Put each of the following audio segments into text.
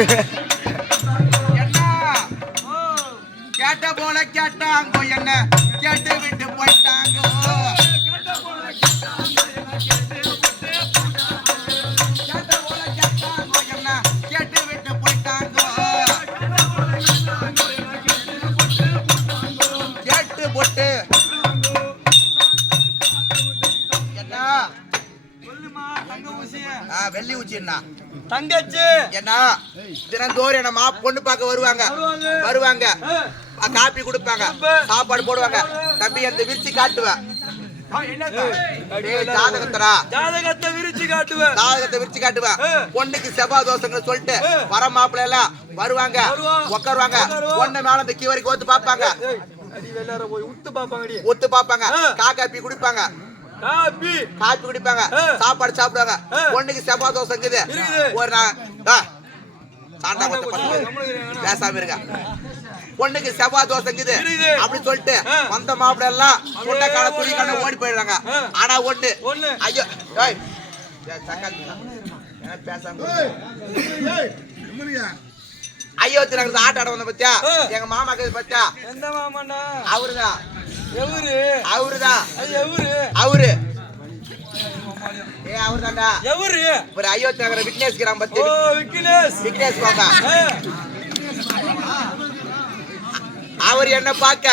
என்ன கேட்ட போல கேட்டாங்கோ, என்ன கேட்டு விட்டு போயிட்டாங்கோ. கேட்ட போல கேட்டாங்கோ, என்ன கேட்டு விட்டு போயிட்டாங்கோ. கேட்டு போட்டு என்ன வெள்ளி ஊச்சின்னா தங்கச்சி என்ன தினந்தோறும் என்னமா பொண்ணு பார்க்க வருவாங்க காப்பி கொடுப்பாங்க, சாப்பாடு போடுவாங்க. தம்பி அந்த விரிச்சு காட்டுவேன், ஜாதகத்தை விரிச்சு காட்டுவேன். பொண்ணுக்கு செவ்வாய் தோசைன்னு சொல்லிட்டு வர மாப்பிள்ள எல்லாம் வருவாங்க, உட்காருவாங்க. பொண்ணு மேல இந்த கீ வரைக்கும் ஒத்து பாப்பாங்க, ஒத்து பாப்பாங்க. காப்பி குடிப்பாங்க, காப்பி குடிப்பாங்க, சாப்பாடு சாப்பிடுவாங்க. பொண்ணுக்கு செவ்வாய் தோசை இருக்குது. ஒரு பேசாம இருங்க. பொண்ணுக்கு செவ்வாய் தோசை இருக்குது அப்படின்னு சொல்லிட்டு வந்த மாப்பிள்ள எல்லாம் பொண்ணக்கான துணி கண்ண ஓடி போயிடுறாங்க. ஆனா ஒண்ணு, ஐயோ பேசாம ஐயோ தினக்கு ஆட்ட ஆட வந்த பத்தியா எங்க மாமா பத்தியா? எந்த மாமாண்ணா? அவருதான். அவருதான் அவரு அவருதான்டா. எவரு? ஒரு அயோத்தி நகர விக்னேஷ் கிராம பத்தி. விக்னேஷ் பாப்பா அவர் என்ன பாக்க,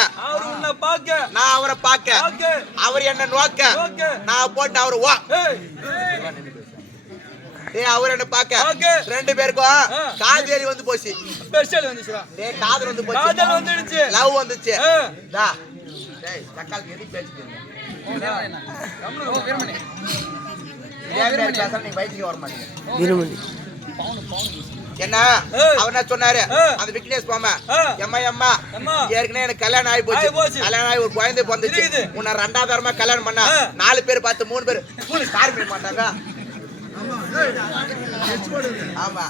நான் அவரை பாக்க, அவர் என்ன நோக்க, நான் போட்டு அவரு வா. அவர் என்ன பாக்க, ரெண்டு பேருக்கும் காதேரி வந்து போச்சு. ஸ்பெஷல் வந்துச்சு. காதல் வந்து போச்சு, காதல் வந்துடுச்சு, லவ் வந்துச்சு. என்ன அவர் சொன்னாரு அந்த விக்னேஷ் மாமா, எம்மா ஏற்கனவே எனக்கு கல்யாணம் ஆகி போச்சு. கல்யாணம் ஆகி ஒரு குழந்தை பிறந்துச்சு. உன்னை 2வது தரமா கல்யாணம் பண்ணா 4 பேர் பார்த்து 3 பேர் கார் பண்ண மாட்டாங்க. ஆமா,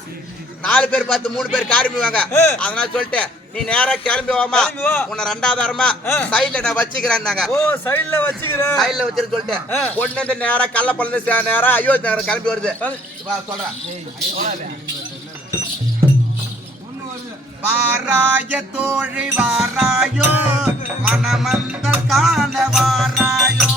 4 பேர் பார்த்து 3 பேர் காரிமிவாங்க. அதனால சொல்லிட்டு நீ நேரா கிளம்பி வாமா, உன்னை 2வது தரமா சைட்ல நான் வச்சுக்கிறேன்னாங்க. சைட்ல வச்சிருன்னு சொல்லிட்டு பொண்ணு இந்த நேரா கல்ல பழந்து நேரா அயோத்தி நகரம் கிளம்பி வருது. சொல்றேன், வாராய தோழி வாராயோ, மனமந்தல் காண வாராயோ.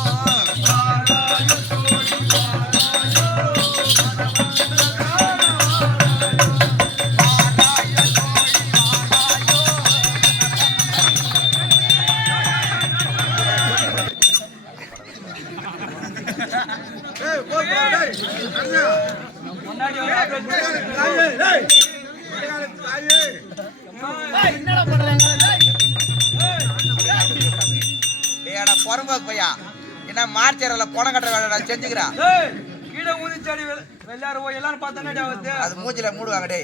பையா என்ன மார்ச்சேரியில பணம் கட்டுற வேலை செஞ்சுக்கிறா. அது மூஞ்சில மூடுவாங்க. டே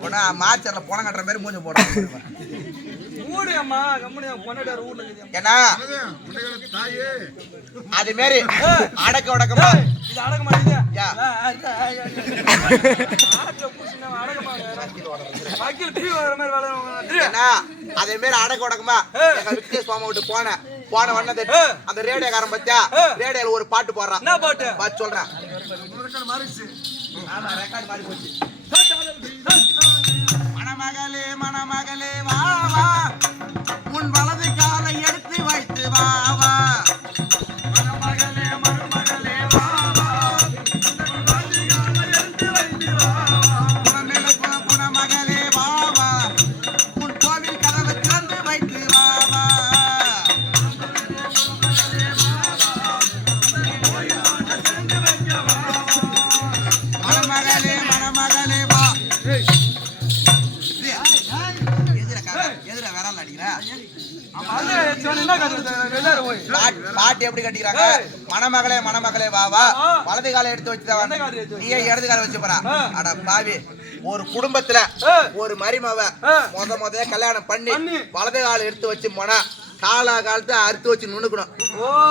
போனா மார்ச்சேரியில பணம் கட்டுற மாதிரி மூஞ்சி போடுறாங்க. ஏன்னா அது மாரி அடக்க உடக்கமா அதே மாதிரி அடக்க உடக்கமா விக்னேஷ் மாமா விட்டு போன வண்ணது அந்த ரேடியோக்காரன் பத்தியா ரேடியோல ஒரு பாட்டு போடுறான். பாட்டு சொல்றேன், மணமகளே மணமகளே வா வா, உன் வலது காலை எடுத்து வைத்து வா வா. மணமகளே மணமகளே வா வா, உன் வலது காலை எடுத்து வைத்து வா வா. குணமகளே வா வா, உன் கோவில் கதவை திறந்து வைத்து வா வா. மணமகளே மணமகளே வா. பாட்டு எப்படி கட்டிக்கிறாங்க? மணமகளே மணமகளே வா வா, வலது காலை எடுத்து வச்சுதான் நீயே இடது காலை வச்சு போறா. அட பாவி, ஒரு குடும்பத்துல ஒரு மருமவ முதல்ல கல்யாணம் பண்ணி வலது காலை எடுத்து வச்சு போனா காலத்தை அறுத்து வச்சு நுணுக்கணும்.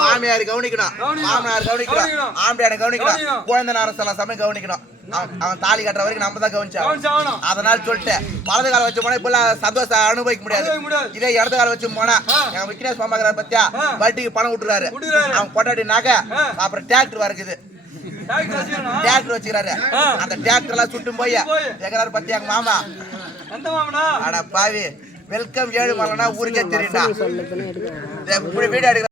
மாமியார் கவனிக்கணும், மாமனார் கவனிக்கணும், ஆம்பியாரை கவனிக்கணும், குழந்தை நேரம் சமயம் கவனிக்கணும். அவன் தாலி கட்டுற வரைக்கும் நம்ம தான் கவனிச்சான். அதனால சொல்லிட்டு வலது கால வச்சு போனா இப்ப சந்தோஷம் அனுபவிக்க முடியாது. இதே இடது கால வச்சு போனா என் விக்னேஷ் மாமா பத்தியா வட்டிக்கு பணம் விட்டுறாரு. அவன் கொண்டாடி நகை அப்புறம் டிராக்டர் வரக்குது. டாக்டர் வச்சுக்கணும். டிராக்டர் வச்சுக்கிறாரு. அந்த டிராக்டர் எல்லாம் சுட்டும் போய் எங்கறாரு பத்தி எங்க மாமா. எந்த மாமனா? அட பாவி, வெல்கம் ஏழு மலைனா ஊருக்கே தெரியும்டா. வீடு எடுக்க